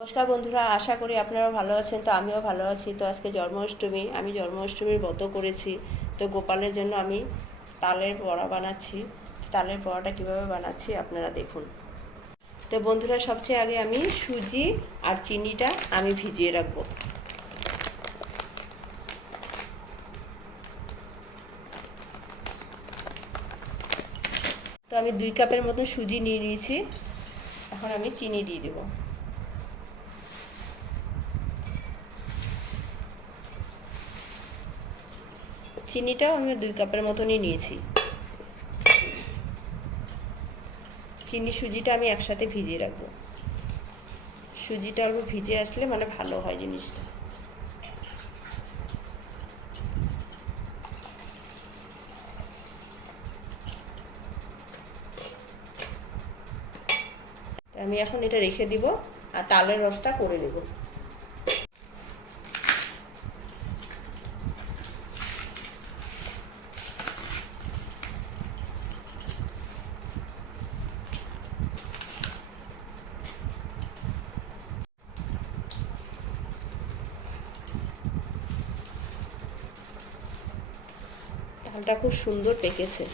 নমস্কার বন্ধুরা, আশা করি আপনারা ভালো আছেন। তো আমিও ভালো আছি। তো আজকে জন্মাষ্টমী, আমি জন্মাষ্টমীর ব্রত করেছি। তো গোপালের জন্য আমি তালের বড়া বানাচ্ছি। তালের বড়াটা কীভাবে বানাচ্ছি আপনারা দেখুন। তো বন্ধুরা, সবচেয়ে আগে আমি সুজি আর চিনিটা আমি ভিজিয়ে রাখবো। তো আমি 2 কাপের মতো সুজি নিয়ে নিয়েছি। এখন আমি চিনি দিয়ে দেবো। চিনিটাও আমি 2 কাপের মতনই নিয়েছি। চিনি সুজিটা আমি একসাথে ভিজিয়ে রাখবো। সুজিটা অল্প ভিজে আসলে মানে ভালো হয় জিনিসটা। আমি এখন এটা রেখে দিব আর তালের রসটা করে নেব। তালটা খুব সুন্দর পেকেছে।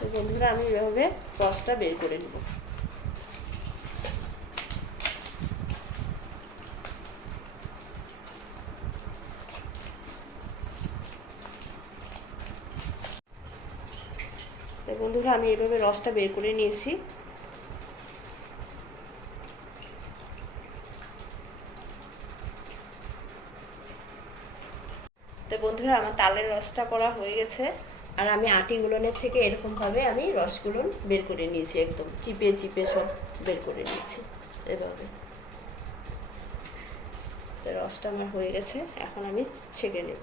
তো বন্ধুরা, আমি এভাবে রসটা বের করে নেব। তো বন্ধুরা, আমি এভাবে রসটা বের করে নিয়েছি। তো বন্ধুরা, আমার তালের রসটা করা হয়ে গেছে। আর আমি আটি গুলনের থেকে এরকমভাবে আমি রসগুলো বের করে নিয়েছি, একদম চিপে চিপে সব বের করে নিয়েছি এভাবে। তো রসটা আমার হয়ে গেছে, এখন আমি ছেঁকে নেব।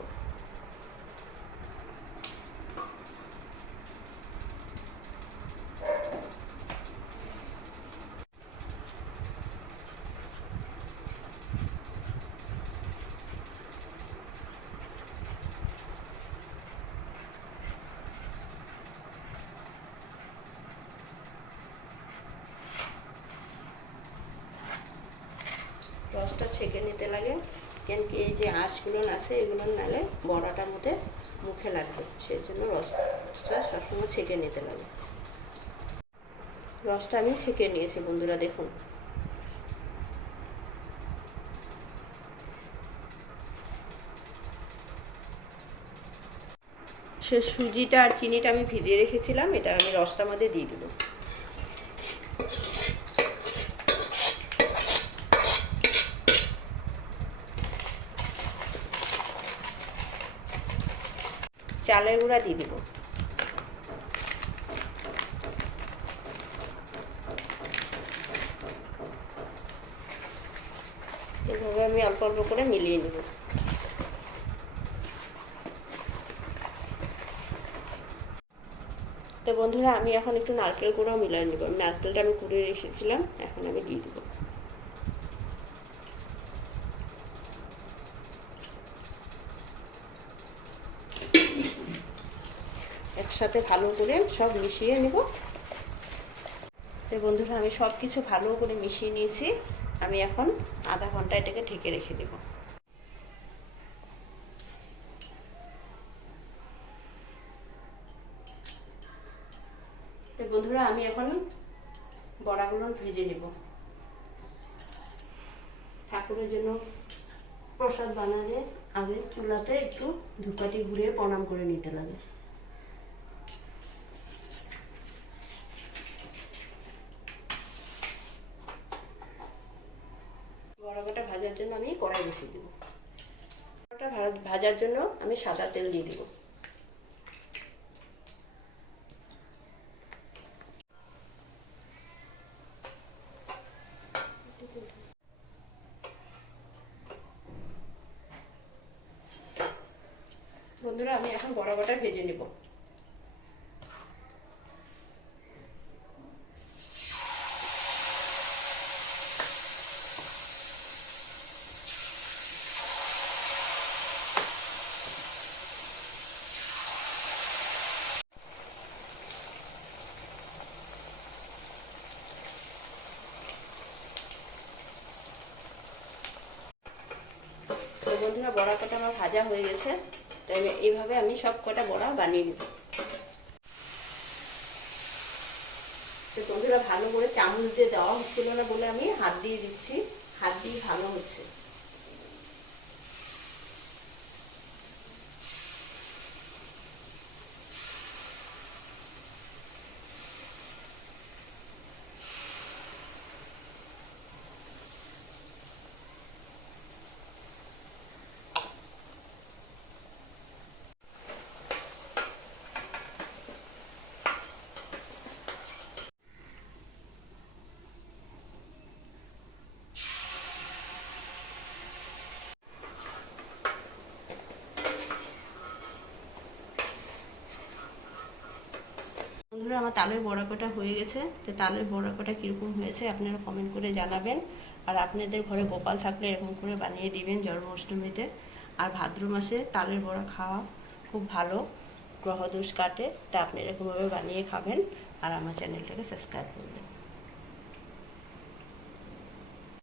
রসটা ছেঁকে নিতে লাগে, কেন কি এই যে আঁশগুলো আছে এগুলো নালে বড়াটার মধ্যে মুখে লাগবে, সেই জন্য রসটা সবসময় ছেঁকে নিতে লাগে। রসটা আমি ছেঁকে নিয়েছি বন্ধুরা, দেখুন। সে সুজিটা আর চিনিটা আমি ভিজিয়ে রেখেছিলাম, এটা আমি রসটার মধ্যে দিয়ে দেবো। চালের গুঁড়া দিয়ে দেবো। এভাবে আমি অল্প অল্প করে মিলিয়ে নেব। তো বন্ধুরা, আমি এখন একটু নারকেল গুঁড়াও মিলিয়ে নেব। নারকেলটা আমি কুড়িয়ে রেখেছিলাম, এখন আমি দিয়ে দেবো। একসাথে ভালো করে সব মিশিয়ে নেব। তো বন্ধুরা, আমি সব কিছু ভালো করে মিশিয়ে নিয়েছি। আমি এখন আধা ঘন্টা এটাকে ঢেকে রেখে দেব। তো বন্ধুরা, আমি এখন বড়াগুলো ভেজে নেব। ঠাকুরের জন্য প্রসাদ বানালে আগে চুলাতে একটু ধূপকাঠি ঘুরিয়ে প্রণাম করে নিতে লাগে। বড়াটা ভাজার জন্য আমি কড়াই বসিয়ে দেবো। বড়াটা ভাজার জন্য আমি সাদা তেল দিয়ে দেবো। আমি এখন বড়া কটা ভেজে নেব। তো বন্ধুরা, বড়া কটা আমার ভাজা হয়ে গেছে। তো এইভাবে আমি সব কটা বড়া বানিয়ে নেব। তো বন্ধুরা, ভালো করে চামচ দিয়ে দেওয়া হচ্ছিল না বলে আমি হাত দিয়ে দিচ্ছি। হাত দিয়ে ভালো হচ্ছে। বন্ধুরা, আমার তালের বড়া কটা হয়ে গেছে। তো তালের বড়া কটা কীরকম হয়েছে আপনারা কমেন্ট করে জানাবেন। আর আপনাদের ঘরে গোপাল থাকলে এরকম করে বানিয়ে দিবেন জন্মাষ্টমীতে। আর ভাদ্র মাসে তালের বড়া খাওয়া খুব ভালো, গ্রহদোষ কাটে। তা আপনি এরকমভাবে বানিয়ে খাবেন। আর আমার চ্যানেলটাকে সাবস্ক্রাইব করবেন।